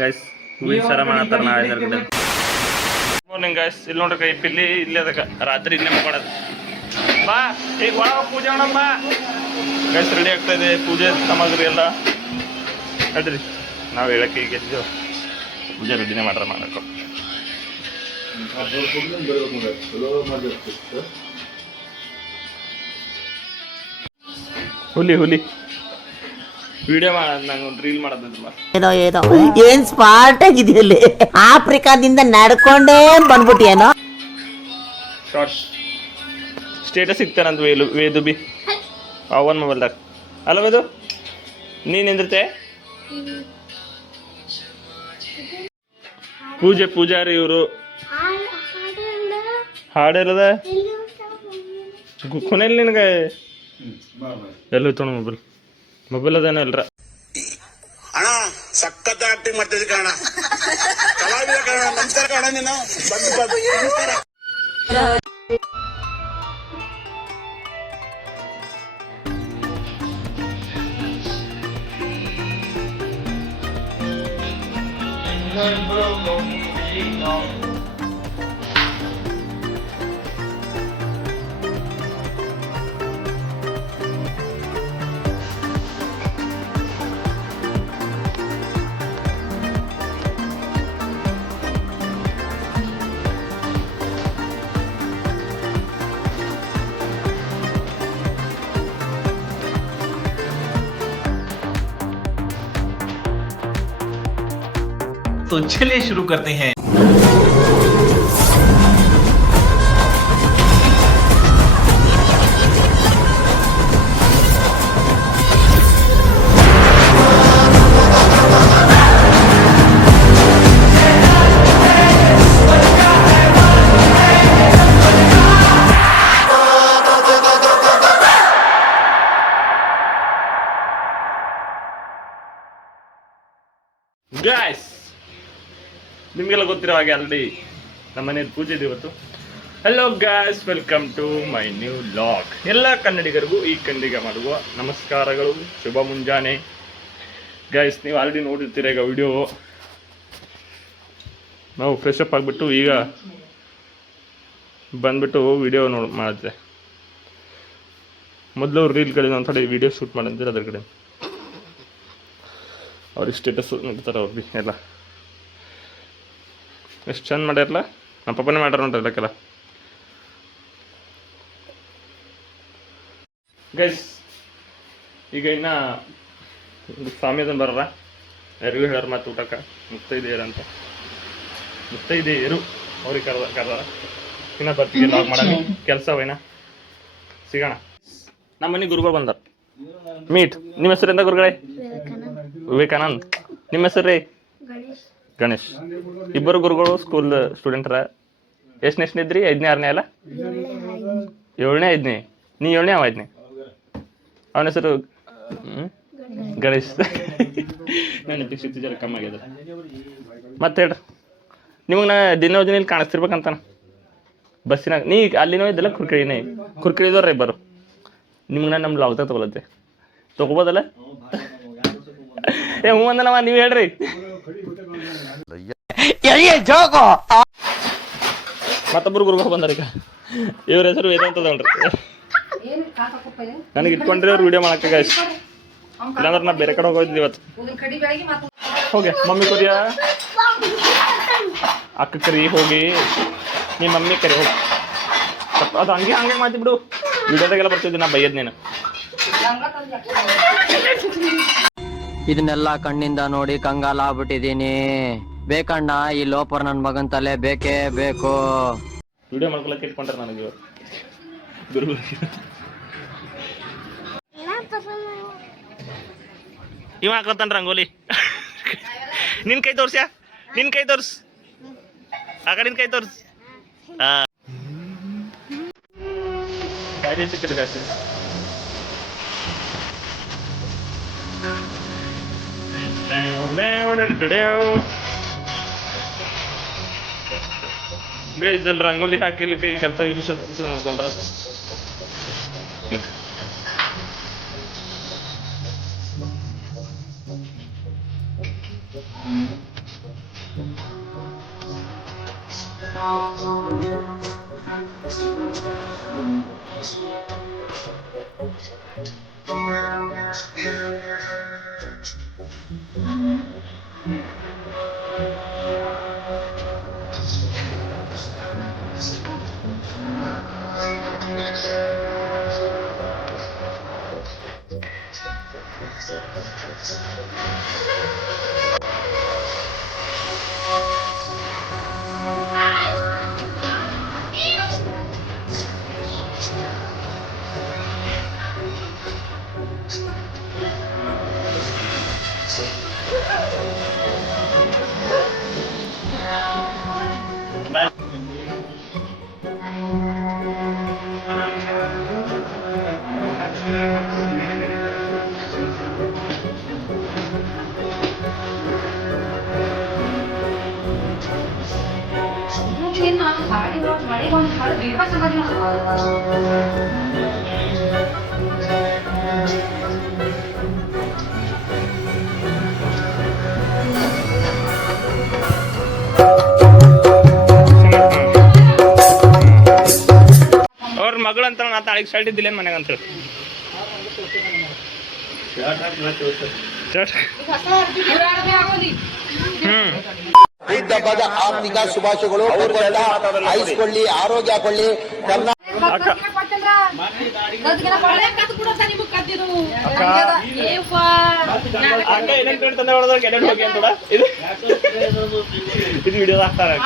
Guys ಹೂವಿನ ಸರ ಮಾಡತ್ತಾರ ನಾಳೆ morning guys. ಇಲ್ಲಿ ನೋಡ್ರಿ ಕೈ ಪಿಲ್ಲಿ ಇಲ್ಲಿ ಅದಕ್ಕೆ ರಾತ್ರಿ ಇಲ್ಲೇ ಮಾಡ್ಕೊಡೋದು. ಬಾ ಈಗ ಒಳ ಪೂಜೆ ಮಾಡಮ್ಮ ಗೈಸ್. ರೆಡಿ ಆಗ್ತಾ ಇದೆ ಪೂಜೆ ಸಾಮಗ್ರಿ ಎಲ್ಲ. ನಡ್ರಿ ನಾವು ಹೇಳಕ್ಕೆ ಈಗ ಎದ್ದು ಪೂಜೆ ರೆಡಿನೇ ಮಾಡ್ರ ಮಾಡಬೇಕು. ಹುಲಿ ಹುಲಿ ವಿಡಿಯೋ ಮಾಡೋದು, ನಂಗೆ ಒಂದು ರೀಲ್ ಮಾಡೋದು. ಏನ್ ಸ್ಮಾರ್ಟ್ ಆಗಿದೆಯಲ್ಲಿ ಆಫ್ರಿಕಾದಿಂದ ನಡ್ಕೊಂಡೇ ಬಂದ್ಬಿಟ್ಟಿಯೇನೋ. ಶಾರ್ಟ್ಸ್ ಸ್ಟೇಟಸ್ ಸಿಗ್ತಾನಂತ ವೇದು ಬಿ ಅವನ್ ಮೊಬೈಲ್ದಾಗ. ಅಲ್ಲ ವೇದು ನೀನು ನಿಂದಿರ್ತೆ ಪೂಜಾರಿ ಇವರು ಹಾಡಿಲ್ಲದ ಕೊನೆಯಲ್ಲಿ ನಿನಗೆ ಎಲ್ಲ ತೊಗೊಂಡು ಮೊಬೈಲ್ ಅದೇನೋ ಇಲ್ರ ಅಣ್ಣ ಸಖತ್ ಆಕ್ಟಿಂಗ್ ಮಾಡ್ತಿದ್ದೆ ಕಣ. ಕಲಾವಿದ ಕಣ. ನಮಸ್ಕಾರ ಕಣ. ನೀನು ನಮಸ್ಕಾರ. तो चलिए शुरू करते हैं. ಗಾಯ್ಸ್ ನಿಮಗೆಲ್ಲ ಗೊತ್ತಿರೋ ಹಾಗೆ ಆಲ್ರೆಡಿ ನಮ್ಮ ಮನೇಲಿ ಪೂಜೆ ಇದೆ ಇವತ್ತು. Hello guys, welcome to my new vlog. ಎಲ್ಲ ಕನ್ನಡಿಗರಿಗೂ ಈ ಕನ್ನಡಿಗ ಮಾಡುವ ನಮಸ್ಕಾರಗಳು, ಶುಭ ಮುಂಜಾನೆ. ಗಾಯ್ಸ್ ನೀವು ಆಲ್ರೆಡಿ ನೋಡಿರ್ತೀರ ಈಗ ವಿಡಿಯೋ. ನಾವು ಫ್ರೆಶ್ ಅಪ್ ಆಗಿಬಿಟ್ಟು ಈಗ ಬಂದ್ಬಿಟ್ಟು ವಿಡಿಯೋ ಮಾಡಿದೆ. ಮೊದಲು ರೀಲ್ ಕಡೆ ಒಂದು ಥರ ವಿಡಿಯೋ ಶೂಟ್ ಮಾಡಂತೀರ, ಅದ್ರ ಕಡೆ ಅವ್ರಿಗೆ ಸ್ಟೇಟಸ್ ನೋಡ್ತಾರೆ ಅವ್ರು ಭೀ ಎಲ್ಲ. ಎಷ್ಟು ಚಂದ ಮಾಡ್ಯಾರಲ್ಲ, ನಮ್ಮ ಪಪ್ಪನೇ ಮಾಡ್ಯಾರ ನೋಡ್ರಿ ಎಲ್ಲಕ್ಕೆಲ್ಲ. ಗೈಸ್ ಈಗ ಇನ್ನು ಸ್ವಾಮಿ ಅದನ್ನು ಬರಲ್ಲ, ಯಾರಿಗೂ ಹೇಳ್ಯಾರ ಮತ್ತೆ ಊಟಕ್ಕೆ ಮುತ್ತೈದೆಯರು ಅಂತ. ಮುತ್ತೈದೆಯರು ಅವ್ರಿಗೆ ಕರ್ದಾರ. ಇನ್ನು ಬರ್ತೀವಿ ಲಾಗ್ ಮಾಡೋಣ, ಕೆಲಸ ಅವೇನ ಸಿಗೋಣ. ನಮ್ಮ ಮನೆ ಗುರುಗಳು ಬಂದಾರ ಮೀಟ್. ನಿಮ್ಮ ಹೆಸರು ಎಂತ ಗುರುಗಳೇ? ವಿವೇಕಾನಂದ್. ನಿಮ್ಮ ಹೆಸರು ರೀ? ಗಣೇಶ್. ಇಬ್ಬರು ಗುರುಗಳು ಸ್ಕೂಲ್ ಸ್ಟೂಡೆಂಟ್ರ. ಎಷ್ಟನೇ ಇದ್ರಿ? 5ನೇ 6ನೇ ಅಲ್ಲ? 7ನೇ 5ನೇ. ನೀ 7ನೇ ಅವ 5ನೇ. ಅವನ ಹೆಸರು ಗಣೇಶ್. ನನ್ನ ಶಿಸ್ತು ಜರ ಕಮ್ಮಿ ಆಗ್ಯದ. ಮತ್ತೆ ಹೇಳ್ರಿ, ನಿಮಗೆ ನಾ ದಿನೋಜನೆಯಲ್ಲಿ ಕಾಣಿಸ್ತಿರ್ಬೇಕಂತಾನ ಬಸ್ಸಿನಾಗ. ನೀ ಅಲ್ಲಿನೋ ಇದ್ದಲ್ಲ ಕುರ್ಕಿಳಿನೇ, ಕುರ್ಕಿಳಿದವ್ರೆ ಇಬ್ಬರು. ನಿಮ್ಗೆ ನಾನು ನಮ್ಮ ಲಾಗ್ದಾಗ ತೊಗೊಳತ್ತೆ, ತೊಗೋಬೋದಲ್ಲ? ಹ್ಞೂ ಅಂದನವ, ನೀವು ಹೇಳ್ರಿ. ಮತ್ತೊಬ್ಬರು ಗುರುಗಳು ಬಂದಾರ ಈಗ. ಇವ್ರ ಹೆಸರು ವೇದಾಂತ ನೋಡ್ರಿ. ನನಗೆ ಇಟ್ಕೊಂಡ್ರಿ ಅವ್ರು ವಿಡಿಯೋ ಮಾಡಕ್ಕೆ ಗಾಯ್ಸ್. ಇಲ್ಲಾಂದ್ರೆ ನಾ ಬೇರೆ ಕಡೆ ಹೋಗೋದಿದ್ವಿ ಇವತ್ತು. ಹೋಗಿ ಮಮ್ಮಿ ಕರಿಯ, ಅಕ್ಕ ಕರಿ ಹೋಗಿ, ನಿಮ್ಮ ಮಮ್ಮಿ ಕರಿ ಹೋಗಿ. ಅದು ಹಂಗೆ ಹಂಗೆ ಮಾಡ್ತಿಬಿಡು. ವಿಡಿಯೋದಾಗೆಲ್ಲ ಬರ್ತಿದ್ದೆ ನಾ ಬೈಯದ್ ನೀನು. ಇದನ್ನೆಲ್ಲ ಕಣ್ಣಿಂದ ನೋಡಿ ಕಂಗಾಲ ಆಗ್ಬಿಟ್ಟಿದೀನಿ. ಬೇಕಣ್ಣ ಈ ಲೋಪರ್ ನನ್ ಮಗನ್ ತಲೆ ಬೇಕೇ ಬೇಕು. ವಿಡಿಯೋ ಮಾಡ್ಕೊಳಕ್ಕೆ ಇಟ್ಕೊಂಡ್ರೆ ನನಗೆ ಇವತ್ತು ಗುರು. ಇವ ಹಾಕೋತಾನ ರಂಗೋಲಿ. ನಿನ್ ಕೈ ತೋರ್ಸ್ಯಾ? ನಿನ್ ಕೈ ತೋರ್ಸ್, ಆ ಕಡೆ ನಿನ್ ಕೈ ತೋರ್ಸ್. ಸಿಕ್ಕಿದೆ ಜಾಸ್ತಿ. ಇದ್ರಲ್ಲಿ ರಂಗೋಲಿ ಹಾಕಿಲಿಕ್ಕೆ ಕೆಲಸ ಅವ್ರ ಮಗಳಂತ ನಾ ತಾಳಿಗೆ ಶರ್ಟ್ ಇದ್ದಿಲ್ಲ ಮನೆಗೆ ಅಂತ ಹಬ್ಬದ ಆರ್ಥಿಕ ಶುಭಾಶಯಗಳು. ಐಸ್ಕೊಳ್ಳಿ, ಆರೋಗ್ಯ ಕೊಳ್ಳಿ. ಇದು ವಿಡಿಯೋ ಹಾಕ್ತಾರೆ.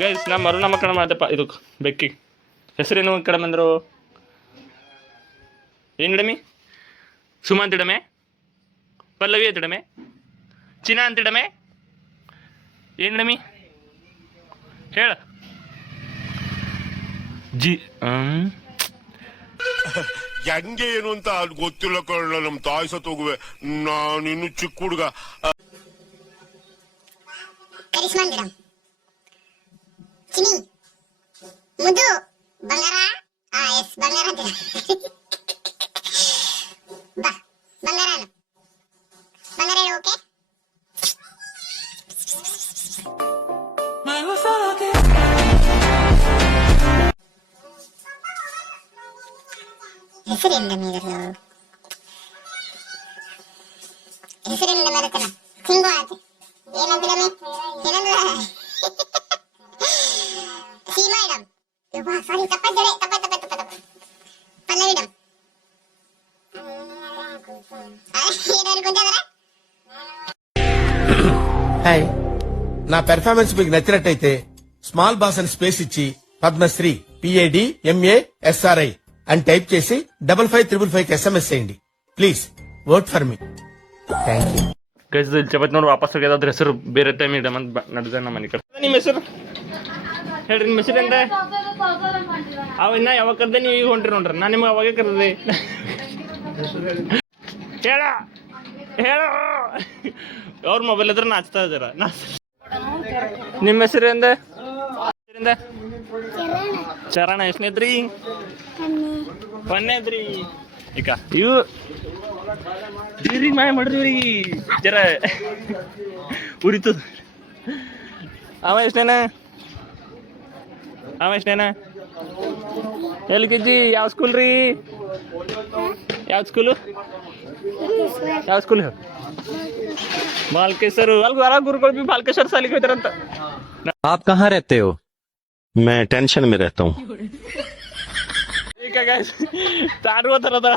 ಗೈಸ್ ನಾ ಮರುನಾಮಕರಣ ಮಾಡ್ದಪ್ಪ ಇದು ಬೆಕ್ಕಿ ಹೆಸರೇನು ಕಡೆ ಬಂದರು ಏನು ಇಡಮಿ ಸುಮಾ ಅಂತಿಡಮೆ ಪಲ್ಲವಿ ಅಂತಿಡಮೆ ಚಿನ್ನ ಅಂತಿಡಮೆ ಏನು ಇಡಮಿ ಹೇಳ ಹೆಂಗೆ ಏನು ಅಂತ ಗೊತ್ತಿಲ್ಲ ಕಳ್ಳ. ನಮ್ ತಾಯಿ ಸತ್ ಹೋಗುವೆ, ನಾನಿನ್ನು ಚಿಕ್ಕ ಹುಡುಗ. ಚಿನಿ ಮುದು ಬಂಗಾರ ಎಸ್ ಬಂಗಾರ ಅಂತ ಬಾ ಬಂಗಾರ ಬಂಗಾರ ಓಕೆ ಹೆಸರಿಂದ ಮೀರಲು ಹೆಸರಿಂದ ಮರತನ ಹಿಂಗು ಆಯ್ತು ಏನಂತಿಲ್ಲ ಏನಂದ್ರ ಸೀಮಾ ಇಡಮ್ ಸಾರಿ ತಪ್ಪಾಯ್ತಡೆ ತಪ್ಪ ಪಲ್ಲವಿ ಇಡಮ್ ಏನಾದ್ರು ಕೊಂಚಾದ್ರ హాయ్, నా పెర్ఫార్మెన్స్ మీకు నచ్చినట్టయితే స్మాల్ బాస్ అని స్పేస్ ఇచ్చి పద్మశ్రీ PAD MA SRI అని టైప్ చేసి 55555 SMS చేయండి. Please work for me. Thank you. Guys chapati ನೋಡಿ ವಾಪಸ್ ಹೋಗ್ಯದಾದ್ರೆ ಹೆಸರು ಬೇರೆ ಟೈಮ್ ಇಡಮ್ ಅಂತ ನಡೆದ ನಮ್ಮ ಮನೆ ಕಡೆ. ನಿಮ್ಮ ಹೆಸರು ಹೇಳ್ರಿ, ನಿಮ್ಮ ಹೆಸರು ಎಂತ? ಅವ ಇನ್ನ ಯಾವಾಗ ಕರ್ದೆ ನೀವು ಈಗ ಹೊಂಟ್ರಿ ನೋಡ್ರಿ, ನಾನು ನಿಮ್ಗೆ ಅವಾಗೇ ಕರ್ದೆ. ಹೇಳ ಹೇಳ ಅವ್ರ ಮೊಬೈಲ್ ಹತ್ರ ನಾಚ್ತಾ ಇದ್ದಾರ. ನಿಮ್ಮ ಹೆಸರು ಎಂದ? ಚರಣ. ಎಷ್ಟನೇತ್ರಿ? ಒಂದೇತ್ರಿ. ಈಗ ಇವು ಮಾಯ ಮಾಡಿದ್ರಿ ಜರ ಉರಿತದ. ಅವ ಎಷ್ಟೇನ LKG ಯಾವ ಸ್ಕೂಲ್ ರೀ? ಯಾವ ಸ್ಕೂಲು? ಬಾಲ್ಕೇಶ್ವರ. ಅಲ್ಲಿ ಹೊರ ಗುರುಗಳು ಬಿ ಬಾಲ್ಕೇಶ್ವರ ಸಾಲಿಗೆ ಹೋಯ್ತಾರಂತ. आप कहाँ रहते हो? मैं टेंशन में रहता हूँ. ಈಗ ಗೈಸ್ ತಾರುವ ತರದ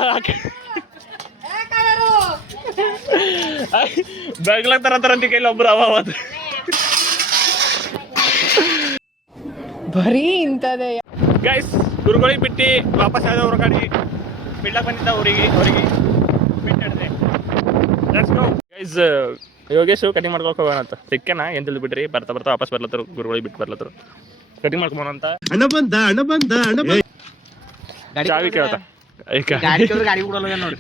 ಬೆಗ್ಲ ತರತಾರಂತ ಕೈಲಿ ಒಬ್ರು ಅವತ್ತು ಬರೀ ಇಂಥದೇ. ಗೈಸ್ ಗುರುಗಳಿಗೆ ಬಿಟ್ಟು ವಾಪಸ್ ಆದವ್ರ ಕಡೆ ಬಿಡ್ಲಕ್ಕೆ ಬಂದಿದ್ದ ಅವ್ರಿಗೆ ಬಿಟ್ಟಿಡ್ದೆ. Let's go guys. Yogesh cutting ಮಾಡ್ಕೊಳಕ್ಕೆ ಹೋಗೋಣ ಅಂತ ಸಿಕ್ಕೇನ ಏನು ತಿಳಿದು ಬಿಡ್ರಿ. ಬರ್ತಾ ವಾಪಸ್ ಬರ್ಲತ್ತರು, ಗುರುಗಳಿಗೆ ಬಿಟ್ಟು ಬರ್ಲತ್ತರು. ಕಟಿಂಗ್ ಮಾಡ್ಕೊಬೋಣ ಅಂತ. ಚಾವಿ ಕೇಳ್ತಾ ಗಾಡಿ ಕೇಳಿದ್ರೆ ಗಾಡಿ ಕೊಡಲ್ಲ ನೋಡಿ.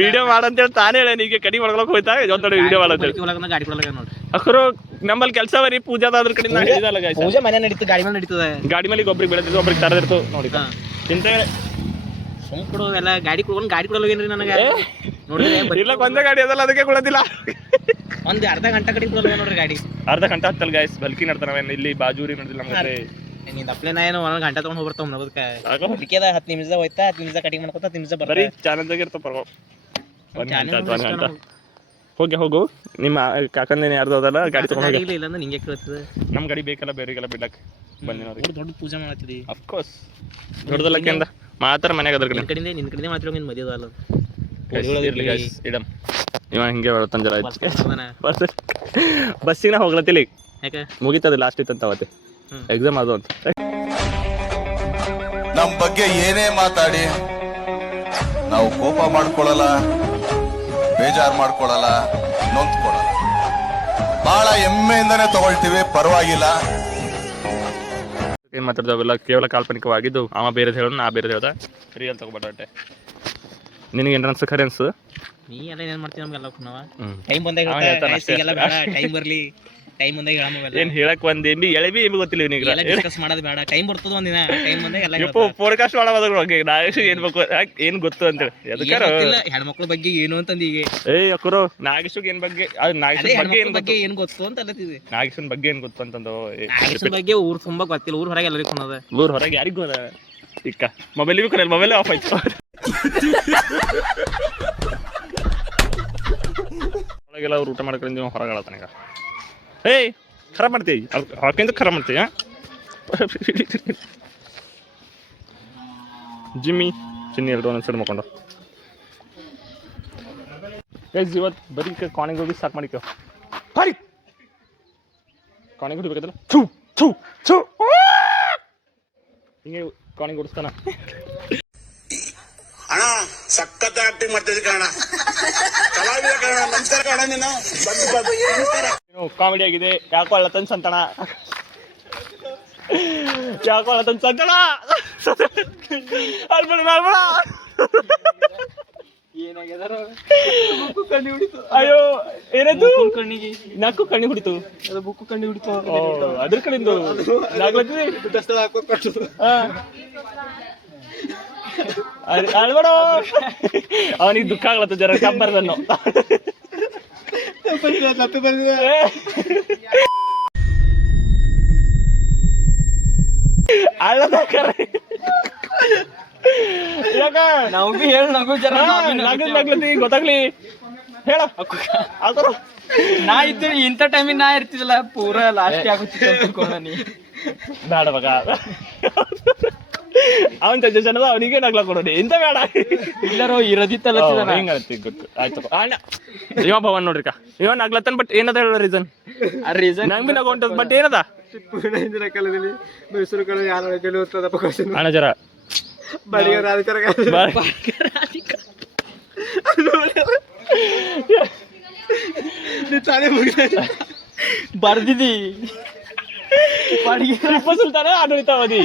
ವಿಡಿಯೋ ಮಾಡಂತೇಳಿ ತಾನೇ ಹೇಳ ಈಗ ಕಡಿ ಮಾಡ್ಕೊಳಕ್ ಹೋಯ್ತಾ ಜೊತೆ ವಿಡಿಯೋ ಮಾಡಂತೇಳಿ ಗಾಡಿ ಕೊಡಲ್ಲ ನೋಡಿ. ಅಕ್ರು ನಮ್ಮಲ್ಲಿ ಕೆಲಸ ಬರೀ ಪೂಜಾದ ಅದ್ರ ಕಡೆ ನಾ ಹೇಳಿದಲ್ಲ guys. ಪೂಜೆ ಮನೆ ನಡೀತು, ಗಾಡಿ ಮೇಲೆ ನಡೀತದೆ. ಗಾಡಿ ಮೇಲೆ ಒಬ್ರಿಗೆ ಬೆಳೆದಿದ್ದು ಒಬ್ರಿಗೆ ತರದಿರ್ತು ನೋಡಿ ಇಂತ ಸುಮ್ ಕೊಡೋದೆಲ್ಲ ಗಾಡಿ ಕೊಡ್ಕೊಂಡು ಗಾಡಿ ಕೊಡಲ್ಲ ಏನ್ರಿ ನನಗೆ ನೋಡಿದ್ರೆ ಇಲ್ಲ ಒಂದೇ ಗಾಡಿ ಅದಲ್ಲ ಅದಕ್ಕೆ ಕೊಡೋದಿಲ್ಲ. ಒಂದು ಅರ್ಧ ಗಂಟೆ ಕಡೆ ಕೊಡಲ್ಲ ನೋಡ್ರಿ ಗಾಡಿ. ಅರ್ಧ ಗಂಟೆ ಹತ್ತಲ್ ಗಾಯ್ಸ್ ಬಲ್ಕಿ ನಡ್ತಾನ ಇಲ್ಲಿ ಬಾಜೂರಿ ನೋಡಿಲ್ಲ ನಮ್ಗೆ ನಿಂದ ಅಪ್ಲೇನ ಏನು 1 ಗಂಟೆ ತಗೊಂಡು ಹೋಗ್ಬರ್ತಾವ ನಗೋದಕ್ಕೆ ಅದಕ್ಕೆ 10 ನಿಮಿಷ ಹೋಯ್ತಾ 10 ನಿಮಿಷ ಕಟಿಂಗ್ ಮಾಡ್ಕೊತ 10 ನಿಮಿಷ ಬರೀ ಚಾಲೆಂಜಾಗ ಇರ್ತಾವ ಪರ್ವ 1 ಗಂಟೆ ಹೋಗು ನಿಮ್ಮ ಕಾಕಂದೇನೆ ಯಾರ್ದು ಅದಲ್ಲ ಗಾಡಿ ತಗೊಂಡು ಹೋಗಿ. ಇಲ್ಲ ಅಂದ್ರೆ ನಿಂಗೆ ಕೇಳ್ತದೆ ನಮ್ಮ ಗಾಡಿ ಬೇಕಲ್ಲ ಬೇರೆಗೆಲ್ಲ ಬಿಡಕ್ ಬನ್ನಿ ನೋಡಿ ದೊಡ್ಡ ಪೂಜೆ ಮಾಡತ್ತಿದಿ. ಅಫ್ಕೋರ್ಸ್ ದೊಡ್ಡದಲ್ಲಕ್ಕಿಂದ ಮಾತ್ರ ಮನ್ಯಾಗ ಅದ್ರ ಕಡೆ ನಿನ್ ಕಡೆನೇ ಮಾತ್ರ ನಿನ್ ಮದುವೆ ಅಲ್ಲ ಇರ್ಲಿ ಗಾಯ್ಸ್ ಇಡಮ್ ಇವ ಹಿಂಗೆ ಹೇಳ್ತಾನ ಜರ ಬಸ್ಸಿನ ಹೋಗ್ಲತ್ತಿಲ್ಲ ಈಗ ಯಾಕೆ ಮುಗಿತದ ಲಾಸ್ಟ್ ಇತ್ತಂತ ಅವತ್ತೆ ಎಕ್ಸಾಮ್ ಅದು ಅಂತ. ನಮ್ ಬಗ್ಗೆ ಏನೇ ಮಾತಾಡಿ ನಾವು ಕೋಪ ಮಾಡ್ಕೊಳಲ್ಲ, ಬೇಜಾರ್ ಮಾಡ್ಕೊಳಲ್ಲ, ನೊಂದ್ಕೊಳಲ್ಲ. ಬಹಳ ಹೆಮ್ಮೆಯಿಂದಾನೆ ತಗೊಳ್ತೀವಿ, ಪರವಾಗಿಲ್ಲ. ಏನ್ ಮಾತಾಡ್ತಾವೆಲ್ಲ ಕೇವಲ ಕಾಲ್ಪನಿಕವಾಗಿದ್ದು ಅವ ಬೇರೆ ಹೇಳೋಣ ನಾ ಬೇರೆ ಹೇಳ್ದ ರಿಯಲ್ ತಗೋಬೇಡ. ನಿನಗೆ ಏನ್ ಅನ್ಸ ಖರೆ ಅನ್ಸು ನೀ ಎಲ್ಲ ಏನ್ ಮಾಡ್ತೀವಿ ನಮ್ಗೆಲ್ಲ ಟೈಮ್ ಬಂದಾಗ ಟೈಮ್ ಬರ್ಲಿ ಟೈಮ್ ಬಂದಾಗ ಹೇಳೋಣ. ಏನ್ ಹೇಳಕ್ ಒಂದೇನ್ ಎಳೆಬಿ ಏನ್ ಗೊತ್ತಿಲ್ಲ ಇವನಿಗೆ ಡಿಸ್ಕಸ್ ಮಾಡೋದು ಬೇಡ. ಟೈಮ್ ಬರ್ತದ ಒಂದಿನ ಟೈಮ್ ಬಂದಾಗ ಎಲ್ಲ ಪೋಡ್ಕಾಸ್ಟ್ ಮಾಡೋದ್ರ ಬಗ್ಗೆ ನಾ ಏನ್ ಬೇಕು ಏನ್ ಗೊತ್ತು ಅಂತೇಳಿ ಅದಕ್ಕಾರ ಹೆಣ್ಮಕ್ಳ ಬಗ್ಗೆ ಏನು ಅಂತಂದ ಈಗ ಅಕ್ಕರು ನಾಗೇಶ್ಗೆ ಏನ್ ಬಗ್ಗೆ ನಾಗೇಶ್ ಬಗ್ಗೆ ಏನ್ ಗೊತ್ತು ಅಂತ ಅಲ್ಲತ್ತಿದೆ. ನಾಗೇಶನ್ ಬಗ್ಗೆ ಏನ್ ಗೊತ್ತು ಅಂತಂದು ನಾಗೇಶನ್ ಬಗ್ಗೆ ಊರ್ ತುಂಬಾ ಗೊತ್ತಿಲ್ಲ. ಊರ್ ಹೊರಗೆ ಎಲ್ಲರಿಗೂ ಕೊನದ ಊರ್ ಹೊರಗೆ ಯಾರಿಗೂ ಅದ ಇಕ್ಕ ಮೊಬೈಲ್ ಬಿ ಕೊನಲ್ಲ ಮೊಬೈಲ್ ಆಫ್ ಆಯ್ತು ಒಳಗೆಲ್ಲ ಅವ್ರು ಊಟ ಮಾಡ್ಕೊಂಡು ಹೊರಗೆ ಆಳತಾನೀಗ. ಏಯ್ ಖರಾಬ್ ಮಾಡ್ತೀವಿ ಹಾಕಿಂದ ಖರಾಬ್ ಮಾಡ್ತೀವಿ ಜಿಮ್ಮಿ ಚಿನ್ನಿ ಎರಡು ಒಂದೊಂದು ಸೈಡ್ ಮಾಡ್ಕೊಂಡು ಇವತ್ತು ಬರೀ ಕಾಣಿಗೆ ಹೋಗಿ ಸಾಕು ಮಾಡಿಕೋ ಹಾರಿ ಕಾಣಿಗೆ ಹೊಡಿಬೇಕಲ್ಲ ಥೂ ಥೂ ಥೂ ಹಿಂಗೆ ಕಾಣಿಗೆ ಹೊಡಿಸ್ತಾನ. ಅಣ್ಣ ಸಖತ್ ಆಕ್ಟಿಂಗ್ ಮಾಡ್ತಿದ್ದೆ ಕಣ, ಕಲಾವಿದ ಕಣ. ನಮಸ್ಕಾರ ಕಣ, ನೀನು ನಮಸ್ಕಾರ. ಕಾಮಿಡಿ ಆಗಿದೆ. ಯಾಕೋ ಅಳ್ಳತನ್ ಸಂತಣ ಯಾಕೋ ಅಳ್ಳತನ್ ಸಂತಣ ಅಲ್ಬೇಡ ಅಲ್ಬೇಡ ಅಯ್ಯೋ ಏನಾಯ್ತು ಕಣ್ಣಿಗೆ ನಾಲ್ಕು ಕಣ್ಣಿ ಹೊಡಿತು ಬುಕ್ಕು ಕಣ್ಣಿ ಹಿಡಿತು ಅದ್ರ ಕಡೆಯಿಂದ ಅಲ್ಬೇಡ ಅವನಿಗೆ ದುಃಖ ಆಗ್ಲತ್ತ ಜರ ಕಬ್ಬರ್ದನ್ನು ಅಳ್ಳದಾಕರೆ ಯಾಕ ನಾವು ಬಿ ಹೇಳ ನಗು ಜರ ನಗ್ಲತಿ ಗೊತ್ತಾಗ್ಲಿ ಹೇಳ ನಾ ಇದ್ದು ಇಂಥ ಟೈಮಿಗೆ ನಾ ಇರ್ತಿದ್ದಿಲ್ಲ ಪೂರಾ ಲಾಸ್ಟ್ ಆಗುತ್ತಿತ್ತು ನೀ ಬೇಡ ಮಗ ಅವನ್ ಸಜೆಷನ್ ಅದ ಅವನಿಗೆ ನಗ್ಲ ಕೊಡೋಣ ಎಂತ ಬೇಡ ಇಲ್ಲರೋ ಇರೋದಿತ್ತಲ್ಲ ಹಿಂಗ ಗೊತ್ತು ಆಯ್ತು ಅಣ್ಣ ಇವ ಭವನ್ ನೋಡ್ರಿಕ ಇವ ನಗ್ಲತ್ತನ್ ಬಟ್ ಏನದ ಹೇಳೋ ರೀಸನ್ ರೀಸನ್ ನಂಗ್ ಬಿ ನಗೊಂಟದ್ ಬಟ್ ಏನದ ಕಾಲದಲ್ಲಿ ಮೈಸೂರು ಕಡೆ ಯಾರ ಓದ್ತದಪ್ಪ ಅಣ್ಣ ಜರ ಬಡಿಗೆ ತಾನೇ ಬರ್ದಿದಿ ಟಿಪ್ಪು ಸುಲ್ತಾನ ಆಡಳಿತಾವಧಿ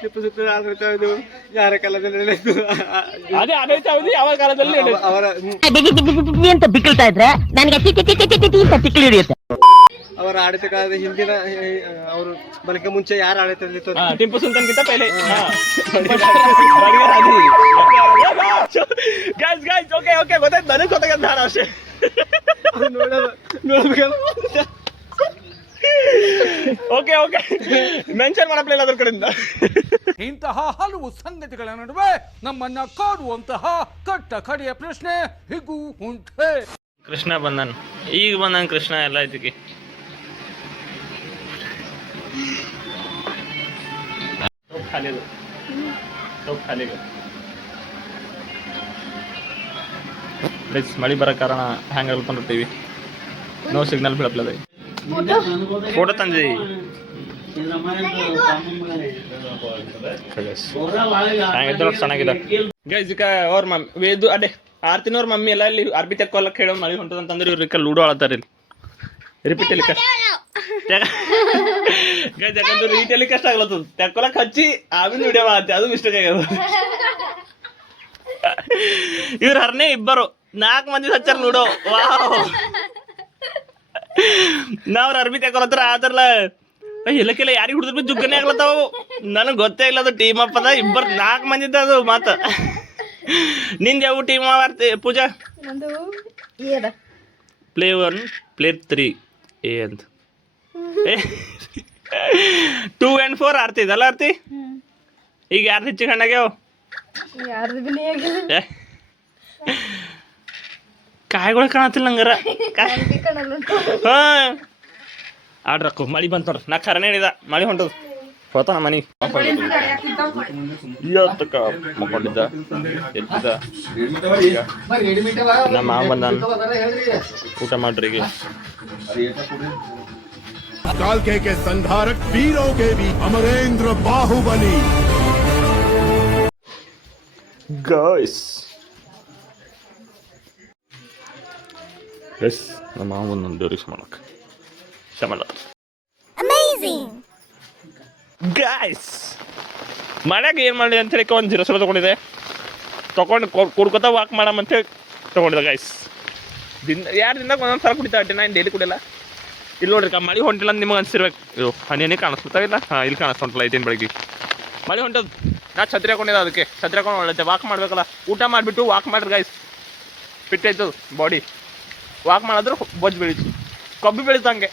ಟಿಪ್ಪು ಸುಲ್ತಾನ ಆಡಳಿತಾವಧಿ ಯಾರ ಕಾಲದಲ್ಲಿ ಅದೇ ಆಡಳಿತಾವಧಿ ಯಾವ ಕಾಲದಲ್ಲಿ ಅವರ ಅಂತ ಬಿಕ್ಕಳ್ತಾ ಇದ್ರೆ ನನಗೆ ತಿಕ್ಕಿ ಹಿಡಿಯುತ್ತೆ. ಅವರ ಆಡಳಿತ ಕಾಲದ ಹಿಂದಿನ ಅವರು ಬಲಕ್ಕೆ ಮುಂಚೆ ಯಾರು ಆಡಳಿತ ಟಿಪ್ಪು ಸುಲ್ತಾನ್ಗಿಂತ ಪೈಲೆ ಗೈಸ್ ಓಕೆ ಓಕೆ ಗೊತ್ತಾಯ್ತು ನನಗೆ ಗೊತ್ತಾಗಂತ ಅಷ್ಟೇ ಓಕೆ ಓಕೆ ಮೆನ್ಷನ್ ಮಾಡಪ್ಲಿಲ್ಲ ಅದ್ರ ಕಡೆಯಿಂದ. ಇಂತಹ ಹಲವು ಸಂಗತಿಗಳ ನಡುವೆ ನಮ್ಮನ್ನ ಕಾಡುವಂತಹ ಕಟ್ಟ ಕಡೆಯ ಪ್ರಶ್ನೆ ಹೀಗೂ ಉಂಟೆ. ಕೃಷ್ಣ ಬಂದನ್ ಈಗ ಬಂದನ್ ಕೃಷ್ಣ ಎಲ್ಲ ಇದಕ್ಕೆ ಮಳಿ ಬರೋ ಕಾರಣ ಹ್ಯಾಂಗ್ ಅಲ್ಕೊಂಡಿರ್ತೀವಿ. ನೋ ಸಿಗ್ನಲ್ ಬೀಳಪ್ಲದ ಫೋಟೋ ತಂದಿ ಚೆನ್ನಾಗಿದೆ ಗೈಸ್ ಇಕ ಅವ್ರ ಮಮ್ಮಿ ವೇದು ಅದೇ ಆರ್ತಿನವ್ರ ಮಮ್ಮಿ ಎಲ್ಲ ಇಲ್ಲಿ ಅರ್ಬಿ ತೆಕ್ಕೊಲ್ಲಕ್ಕೆ ಹೇಳೋ ಮಳಿ ಹೊಂಟದಂತಂದ್ರೆ ಇವ್ರ ಲೂಡೋ ಆಳ್ತಾರ ಇಲ್ಲಿ ರಿಪೀಟ್ ಇಲ್ಲಿ ಯಾಕಂದ್ರೆ ರೀತಿಯಲ್ಲಿ ಕಷ್ಟ ಆಗ್ಲತ್ತದ ತೆಕ್ಕೊಳಕ್ ಹಚ್ಚಿ ಆಮೇಲೆ ವಿಡಿಯೋ ಮಾಡತ್ತೆ ಅದು ಮಿಸ್ಟೇಕ್ ಆಗ್ಯದ. ಇವ್ರ ಹರ್ನೇ ಇಬ್ಬರು 4 ಮಂದಿ ಹಚ್ಚಾರ ನೋಡೋ ವಾವ್. ನಾವ್ರ ಅರ್ಬಿ ತೆಕ್ಕೊಳತ್ರ ಆತರ್ಲ ಎಲ್ಲಕ್ಕೆಲ್ಲ ಯಾರಿಗೆ ಹುಡುದ್ರ ಬಿ ಜುಗ್ಗನೇ ಆಗ್ಲತ್ತಾವು. ನನಗೆ ಗೊತ್ತೇ ಇಲ್ಲ ಅದು ಟೀಮ್ ಅಪ್ ಅದ. 4 ಮಂದಿದ್ದ ಅದು ಮಾತ. ನಿಂದ ಯಾವ ಟೀಮ್ ಆರ್ತಿ ಪೂಜಾ? ಪ್ಲೇ 1 ಪ್ಲೇ 3 ಎ ಅಂತ 2 and 4 ಆರ್ತಿ ಇದಲ್ಲ ಆರ್ತಿ. ಈಗ ಯಾರು ಹೆಚ್ಚಿಗೆ ಹಣ್ಣಾಗ್ಯಾವ? ಕಾಯಿಗಳು ಕಾಣತಿಲ್ಲ ನಂಗಾರ. ಹಾ ಆಡ್ರಕ್ಕು ಮಳಿ ಬಂತ ನೋಡ್ರಿ. ನಾ ಖರನೇ ಹೇಳಿದ ಮಳಿ ಹೊಂಟದ ಹೋತಾನ ಮನಿ. ಇವತ್ತಕ್ಕ ಮಕ್ಕೊಂಡಿದ್ದ ಎದ್ದಿದ್ದ. ನಮ್ಮ ಮಾವ ಬಂದಾನ ಊಟ ಮಾಡ್ರಿ. ಈಗ कालके के संहारक वीरों के भी अमरेंद्र बाहुबली. ಗೈಸ್ ನಮ್ಮ ಮಾವ ಬಂದ ದೇವ್ರಿಗೆ ಮಾಡಕ್ ಶಮಲ. ಗೈಸ್ ಮನ್ಯಾಗ ಏನು ಮಾಡಲಿ ಅಂತ ಹೇಳಿ ಒಂದು ಜಿರಸಲ ತೊಗೊಂಡಿದೆ. ತೊಗೊಂಡು ಕುಡ್ಕೊತ ವಾಕ್ ಮಾಡಮ್ ಅಂತೇಳಿ ತೊಗೊಂಡಿದ್ದೆ ಗೈಸ್. ದಿನ 2 ದಿನದಾಗ ಒಂದೊಂದು ಸಲ ಕುಡಿತಾ ಇಟ್ಟೆ. ನಾನು ಡೈಲಿ ಕುಡಿಯಲ್ಲ. ಇಲ್ಲಿ ನೋಡ್ರಿ ಮಳೆ ಹೊಂಟಿಲ್ಲ ಅಂತ ನಿಮಗೆ ಅನ್ಸಿರ್ಬೇಕು. ಇದು ಹನಿಯೇ ಕಾಣಿಸ್ಬಿಡ್ತಾವಿಲ್ಲ. ಹಾಂ ಇಲ್ಲಿ ಕಾಣಿಸ್ತೊಂಟಲ್ಲ ಐತೇನು ಬೆಳಗ್ಗೆ ಮಳೆ ಹೊಂಟದು. ನಾ ಛತ್ರಿ ಹಾಕೊಂಡಿದ್ದೆ. ಅದಕ್ಕೆ ಛತ್ರಿ ಹಾಕೊಂಡು ಒಳ್ಳೆ ವಾಕ್ ಮಾಡಬೇಕಲ್ಲ. ಊಟ ಮಾಡಿಬಿಟ್ಟು ವಾಕ್ ಮಾಡ್ರಿ ಗೈಸ್. ಫಿಟ್ ಆಯ್ತದ ಬಾಡಿ. ವಾಕ್ ಮಾಡಿದ್ರು ಬೊಜ್ಜು ಬೆಳೀತು, ಕೊಬ್ಬು ಬೆಳೀತು ಹಂಗೆ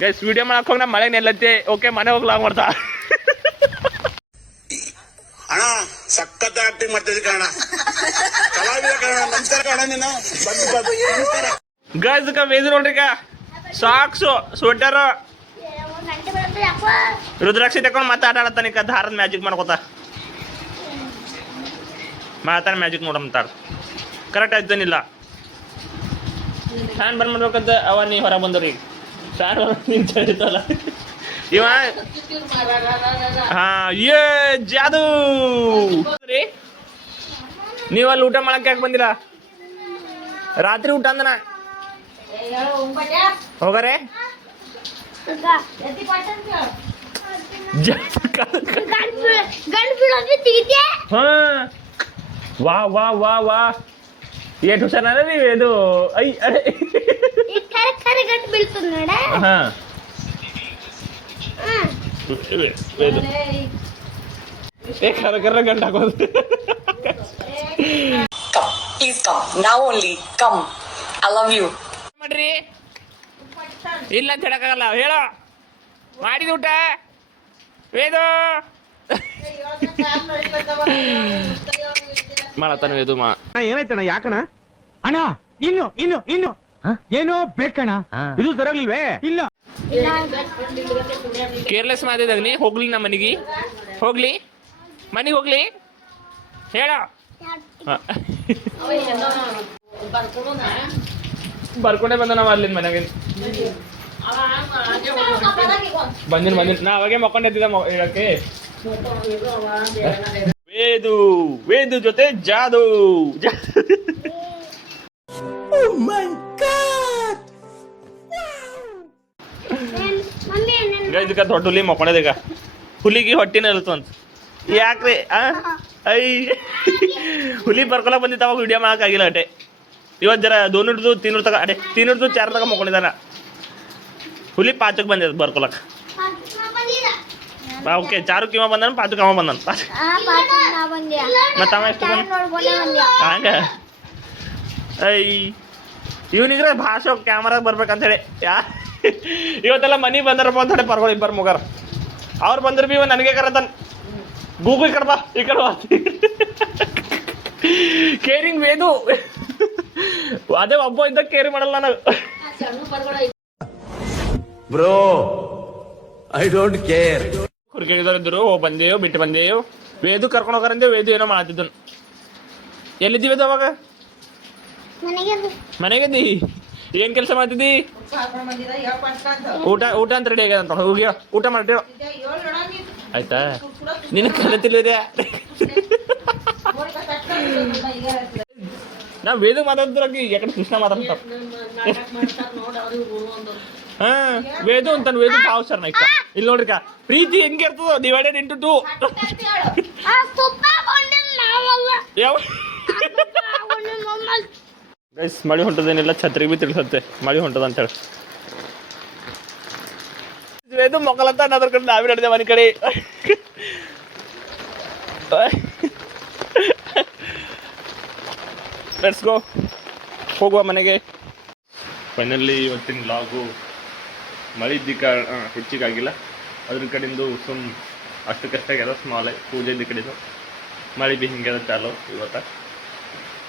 ಗೈಸ್. ವಿಡಿಯೋ ಮಾಡಕ್ಕೆ ಹೋಗಿ ನಾ ಮಳೆ ನೆಲ್ಲತ್ತೆ. ಓಕೆ ಮನೆ ಹೋಗ್ಲಾಗ ಮಾಡ್ತಾ ಅಣ್ಣ ಸಖತ್ ಆಕ್ಟಿಂಗ್ ಮಾಡ್ತಿದ್ದೆ ಕಣ. ಕಲಾವಿದ ಕಣ. ನಮಸ್ಕಾರ ಕಣ ನೀನು. ನಮಸ್ಕಾರ ಗೈಸ್. ವೇದು ನೋಡ್ರಿ. ಈಗ ಸಾಕ್ಸು ಸ್ವೆಟರ್ ರುದ್ರಾಕ್ಷಿ ತಕೊಂಡು ಮತ್ತೆ ಆಟ ಆಡತ್ತಾನ. ಈಗ ದಾರದ ಮ್ಯಾಜಿಕ್ ಮಾಡ್ಕೋತ ಮಾತಾಡ ಮ್ಯಾಜಿಕ್ ನೋಡಂತಾರ. ಕರೆಕ್ಟ್ ಆಯ್ತೇನಿಲ್ಲ. ಫ್ಯಾನ್ ಬಂದ್ ಮಾಡ್ಬೇಕಂತ ಅವ ನೀ ಹೊರಗೆ ಬಂದವ್ರಿ. ಫ್ಯಾನ್ ನಿಂತಲ್ಲ ಇವ. ಹಾ ಏ ಜಾದು ರೀ. ನೀವು ಅಲ್ಲಿ ಊಟ ಮಾಡಕ್ಕೆ ಯಾಕೆ ಬಂದಿರಾ? ರಾತ್ರಿ ಊಟ ಅಂದನ ಹೋಗಾರೆ. ಹಾ ವಾ ವಾ ವಾ ವಾ ಏಟ್ ಹುಷಾರ ನೀವು. ಇದು ಐ ಅರೆ ಹಾ ಕರ ಕರ ಗಂಟ ಹಾಕೋದು. Please come. Now only. Come. I love you. ಮಾಡ್ರಿ ಇಲ್ಲ ಅಂತ ಹೇಳಕ್ಕಾಗಲ್ಲ. ಹೇಳೋ ಮಾಡಿದ ಊಟ ವೇದು ಮಾಡತ್ತಾನ. ವೇದು ಮಾ ಏನಾಯ್ತಣ್ಣ? ಯಾಕಣ ಅಣ್ಣ? ಇನ್ನು ಏನೋ ಬೇಕಣ್ಣ. ಇದು ಸರಿಯಾಗ್ಲಿಲ್ವೇ? ಇಲ್ಲ ಕೇರ್ಲೆಸ್ ಮಾಡಿದಾಗ ನೀ ಹೋಗ್ಲಿ. ನಮ್ಮ ಮನೆಗೆ ಹೋಗ್ಲಿ, ಮನೆಗೆ ಹೋಗ್ಲಿ. ಹೇಳೋ ಬರ್ಕೊಂಡೆ ಬಂದ ನಾವು ಅಲ್ಲಿಂದ ಮನೆಗೆ ಬಂದಿನ ನಾ ಅವಾಗೆ ಮಕ್ಕೊಂಡಿದ್ದ ಹೇಳಕ್ಕೆ. ವೇದು ಜೊತೆ ಜಾದು. ಇದಕ್ಕ ದೊಡ್ಡ ಹುಲಿ ಮಕ್ಕೊಂಡದ. ಈಗ ಹುಲಿಗೆ ಹೊಟ್ಟಿನ ಇರುತ್ತ ಅಂತ. ಯಾಕ್ರಿ ಐ ಹುಲಿ ಬರ್ಕೊಳಕ್ ಬಂದಿತ್ತು. ಅವಾಗ ವಿಡಿಯೋ ಮಾಡೋಕ್ಕಾಗಿಲ್ಲ ಅಟೆ. ಇವತ್ತು ಜರ 2 ಹಿಡ್ದು 3 ತಗ ಅಡೆ 3 ಹಿಡ್ದು 4 ತಗ ಮಕ್ಕೊಂಡಿದ್ದಾನ. ಹುಲಿ 5ಕ್ಕೆ ಬಂದಿದ್ದು ಬರ್ಕೊಳಕ್. ಓಕೆ 4ಕ್ಕೆ ಇವ ಬಂದಾನ, 5ಕ್ಕೆ ಅವ ಬಂದಾನ. ಮತ್ತೆ ಅವ ಎಷ್ಟು ಹಂಗ ಐ ಇವನಿಗ್ರೆ ಭಾಷೆ ಕ್ಯಾಮರಾಗ ಬರ್ಬೇಕಂತ ಹೇಳಿ. ಇವತ್ತೆಲ್ಲ ಮನಿ ಬಂದಾರಪ್ಪ ಅಂತ ಹೇಳಿ ಪರ್ಗಳು ಇಬ್ಬರು ಮುಗಾರ. ಅವ್ರು ಬಂದ್ರೆ ಬಿ ಇವ ನನಗೆ ಕರತಾನ. ಗೂಗಲ್ ಈ ಕಡೆ ಬಾ, ಈ ಕಡೆ ಬಾ. ಕೇರಿಂಗ್ ವೇದು. ಅದೇ ಒಬ್ಬ ಇದ್ದ ಕೇರಿ ಮಾಡಲ್ಲ ನಾನು. Bro I don't care. ಹುಡುಗಿದ್ರು ಬಂದೇವು ಬಿಟ್ಟು ಬಂದೇವು. ವೇದು ಕರ್ಕೊಂಡು ಹೋಗಾರಂದೆ. ವೇದು ಏನೋ ಮಾಡ್ತಿದ್ದನು. ಎಲ್ಲಿದ್ದೀವಿ ಅದು ಅವಾಗ? ಮನೆಗೆದ್ದಿ. ಏನ್ ಕೆಲಸ ಮಾಡ್ತಿದ್ದಿ? ಊಟ ಅಂತ ರೆಡಿ ಆಗ್ಯದ ಅಂತ. ಹೋಗಿ ಊಟ ಮಾಡ್ತೇವ ಆಯ್ತಾ? ನಿನ್ನ ಕಲಿತಿಲ್ಲ. ನಾ ವೇದ ಮಾತಾಡ್ತಿರಾಗಿ ಯಾಕಡೆ ಕೃಷ್ಣ ಮಾತಾಡ್ತಾರ. ಹಾ ವೇದು ಅಂತಾನೆ ವೇದು ಭಾವ ಶರ್ನಾಯ್ಕ ಇಲ್ಲಿ ನೋಡ್ರಿಕ ಪ್ರೀತಿ ಹೆಂಗೆ ಇರ್ತದೋ ಡಿವೈಡೆಡ್ ಇಂಟು 2 ಯಾವ ಗೈಸ್ ಮಳಿ ಹೊಂಟದೇನಿಲ್ಲ ಛತ್ರಿ ಬಿ ತಿಳಿಸತ್ತೆ ಮಳಿ ಹೊಂಟದ ಅಂತ ಹೇಳಿ ವೇದು ಮೊಕಲಂತ ಅದ್ರ ಕಡೆ ನಾವೇ ನಡೆದೆ ಮನೆ ಕಡೆ ಲೆಟ್ಸ್ ಗೋ ಹೋಗುವ ಮನೆಗೆ. ಫೈನಲಿ ಇವತ್ತಿನ ಲಾಗು ಮಳೆ ಹೆಚ್ಚಿಗಾಗಿಲ್ಲ ಅದ್ರ ಕಡೆಯಿಂದ ಅಷ್ಟಕ್ಕಷ್ಟೇ ಆಗ್ಯದ ಸ್ಮಾಲ್ ಪೂಜೆದ ಕಡೆದು ಮಳೆ ಬಿ ಹಿಂಗೆ ಚಾಲು ಇವತ್ತು.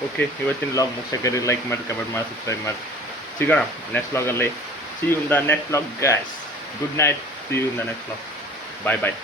ಓಕೆ ಇವತ್ತಿನ ಲಾಗ್ ಮುಗಿಸೋಕೆ ಲೈಕ್ ಮಾಡಿ ಕಮೆಂಟ್ ಮಾಡಿ ಸಬ್ಸ್ಕ್ರೈಬ್ ಮಾಡಿ ಸಿಗೋಣ ನೆಕ್ಸ್ಟ್ ಲಾಗಲ್ಲಿ. See you in the next log guys. Good night. See you in the next log. Bye bye.